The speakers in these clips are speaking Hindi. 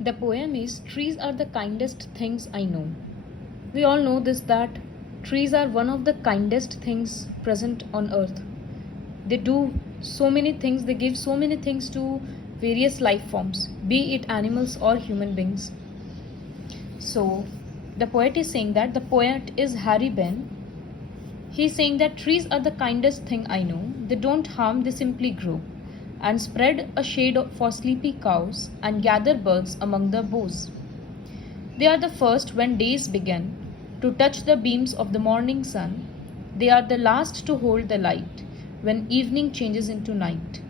The poem is Trees are the kindest things I know. We all know this that trees are one of the kindest things present on earth. They do so many things, they give so many things to various life forms, be it animals or human beings. So, the poet is saying that the poet is Harry Ben. He is saying that trees are the kindest thing I know. They don't harm, they simply grow and spread a shade for sleepy cows and gather birds among the boughs. They are the first when days begin to touch the beams of the morning sun. They are the last to hold the light when evening changes into night.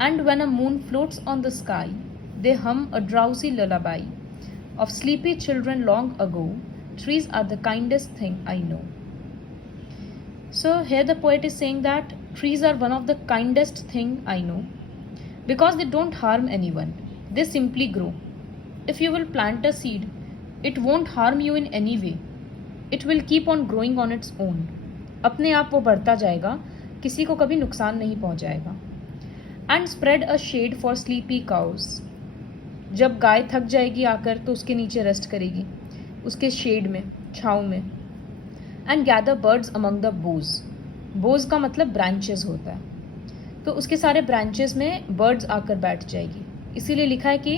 And when a moon floats on the sky, they hum a drowsy lullaby of sleepy children long ago. Trees are the kindest thing I know. So here the poet is saying that trees are one of the kindest thing I know because they don't harm anyone. They simply grow. If you will plant a seed, it won't harm you in any way. It will keep on growing on its own. अपने आप वो बढ़ता जाएगा, किसी को कभी नुकसान नहीं पहुंचाएगा. And spread a shade for sleepy cows. जब गाय थक जाएगी आकर तो उसके नीचे रेस्ट करेगी, उसके शेड में, छाँव में. And gather birds among the boughs. Boughs का मतलब branches होता है. तो उसके सारे ब्रांचेस में बर्ड्स आकर बैठ जाएगी. इसीलिए लिखा है कि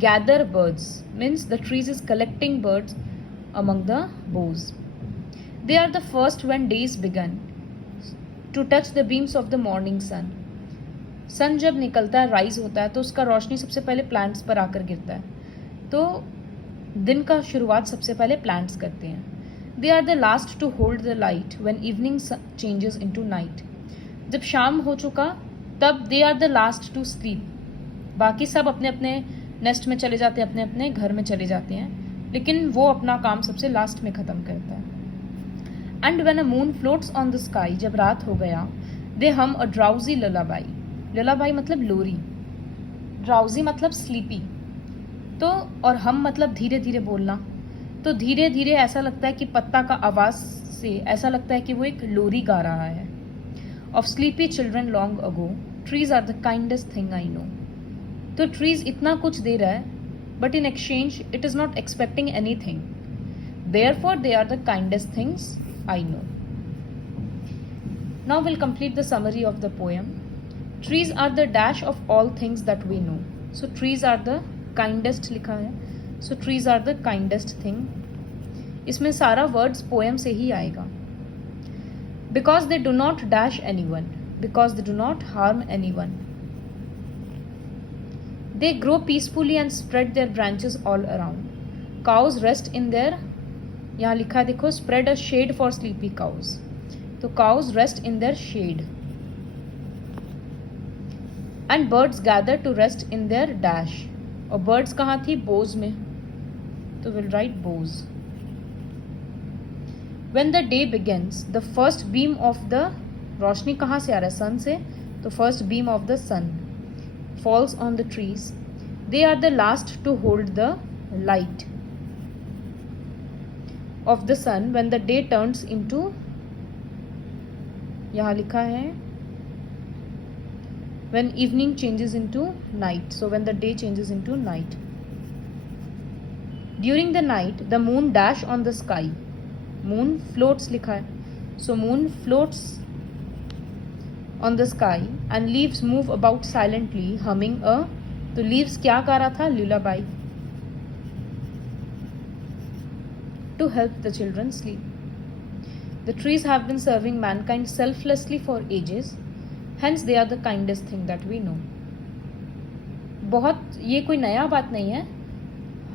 gather birds means the trees is collecting birds among the boughs. They are the first when days began to touch the beams of the morning sun. Sun जब निकलता है, राइज होता है, तो उसका रोशनी सबसे पहले प्लांट्स पर आकर गिरता है. तो दिन का शुरुआत सबसे पहले प्लांट्स करते हैं. They are the last to hold the light when evening changes into night. जब शाम हो चुका तब they are the last to sleep. बाकी सब अपने अपने नेस्ट में चले जाते हैं, अपने अपने घर में चले जाते हैं, लेकिन वो अपना काम सबसे लास्ट में ख़त्म करता है. And when a moon floats on the sky, जब रात हो गया, दे हम अ ड्राउजी ललाबाई. ललाबाई मतलब लोरी, ड्राउजी मतलब स्लीपी. तो और हम मतलब धीरे धीरे बोलना. तो धीरे धीरे ऐसा लगता है कि पत्ता का आवाज़ से ऐसा लगता है कि वो एक लोरी गा रहा है. Of sleepy children long ago, trees are the kindest thing I know. तो trees इतना कुछ दे रहा है, but in exchange it is not expecting anything. Therefore they are the kindest things I know. Now we'll complete the summary of the poem. Trees are the dash of all things that we know. So trees are the kindest लिखा है. So trees are the kindest thing. इसमें सारा words poem से ही आएगा. Because they do not dash anyone, because they do not harm anyone. They grow peacefully and spread their branches all around. Cows rest in their, यहाँ लिखा देखो, spread a shade for sleepy cows. तो cows rest in their shade. And birds gather to rest in their dash. और birds कहाँ थी? bows में. तो we'll write bows. When the day begins, the first beam of the, रोशनी कहाँ से आ रहा है? सन से. तो first beam of the sun falls on the trees. They are the last to hold the light of the sun when the day turns into, यहाँ लिखा है when evening changes into night. So when the day changes into night. During the night, the moon dash on the sky. Moon floats लिखा है. So moon floats on the sky and leaves move about silently humming a, तो leaves क्या गा रहा था? lullaby to help the children sleep. The trees have been serving mankind selflessly for ages, hence they are the kindest thing that we know. बहुत, ये कोई नया बात नहीं है.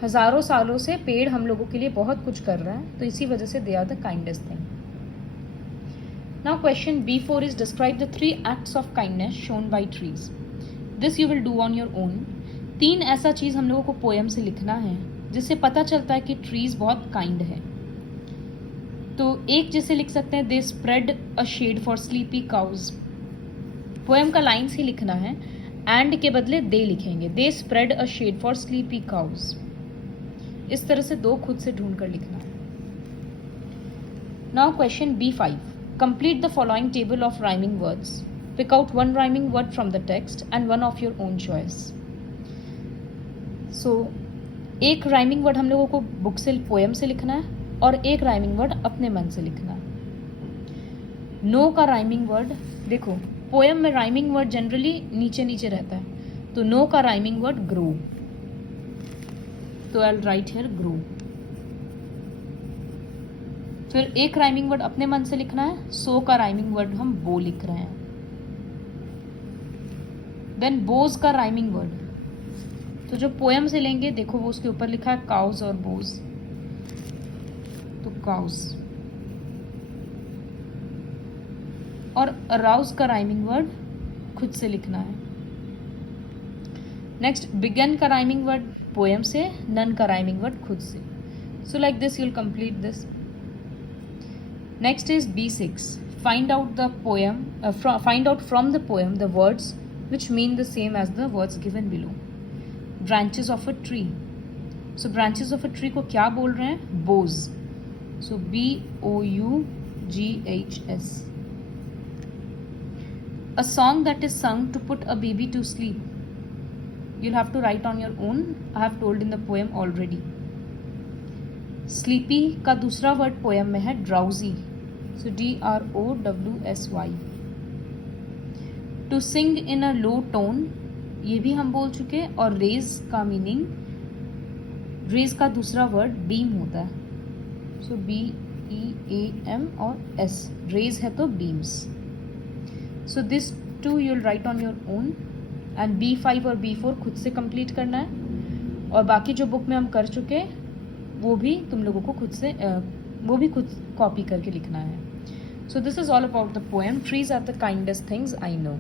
हज़ारों सालों से पेड़ हम लोगों के लिए बहुत कुछ कर रहा है, तो इसी वजह से they are the kindest thing. Now question B4 is describe the 3 acts of kindness shown by trees. This you will do on your own. 3 ऐसा चीज़ हम लोगों को पोएम से लिखना है जिससे पता चलता है कि ट्रीज बहुत काइंड है. तो एक जैसे लिख सकते हैं, they spread a shade for sleepy cows. Poem का लाइन्स ही लिखना है, एंड के बदले दे लिखेंगे. They spread a shade for sleepy cows. इस तरह से 2 खुद से ढूंढ कर लिखना है. Now question B5. Complete the following table of rhyming words. Pick out 1 rhyming word from the text and 1 of your own choice. So एक राइमिंग वर्ड हम लोगों को बुक से पोएम से लिखना है और एक राइमिंग वर्ड अपने मन से लिखना है। नो का राइमिंग वर्ड देखो, पोएम में राइमिंग वर्ड जनरली नीचे नीचे रहता है, तो नो का राइमिंग वर्ड ग्रो, तो I will write here grow. फिर एक राइमिंग वर्ड अपने मन से लिखना है, सो का राइमिंग वर्ड हम बो लिख रहे हैं। देन बोज का राइमिंग वर्ड, तो जो पोएम से लेंगे देखो वो उसके ऊपर लिखा है काउज और बोज, तो काउज। और अराउज का राइमिंग वर्ड खुद से लिखना है। नेक्स्ट बिगन का राइमिंग वर्ड पोएम से, नन का राइमिंग वर्ड खुद से। So like this you will complete this. Next is B6, find out from the poem the words which mean the same as the words given below. Branches of a tree, so branches of a tree को क्या बोल रहे हैं, boughs, so BOUGHS. A song that is sung to put a baby to sleep, you'll have to write on your own, I have told in the poem already. Sleepy का दूसरा वर्ड पोएम में है drowsy, so DROWSY. To sing in a low tone, ये भी हम बोल चुके, और रेज का मीनिंग, रेज का दूसरा वर्ड बीम होता है, सो BEAM और S, रेज है तो beams. So this two you will write on your own, and B5 और B4 खुद से कंप्लीट करना है, और बाकी जो बुक में हम कर चुके वो भी तुम लोगों को खुद से वो भी खुद कॉपी करके लिखना है। So this is all about the poem trees are the kindest things I no.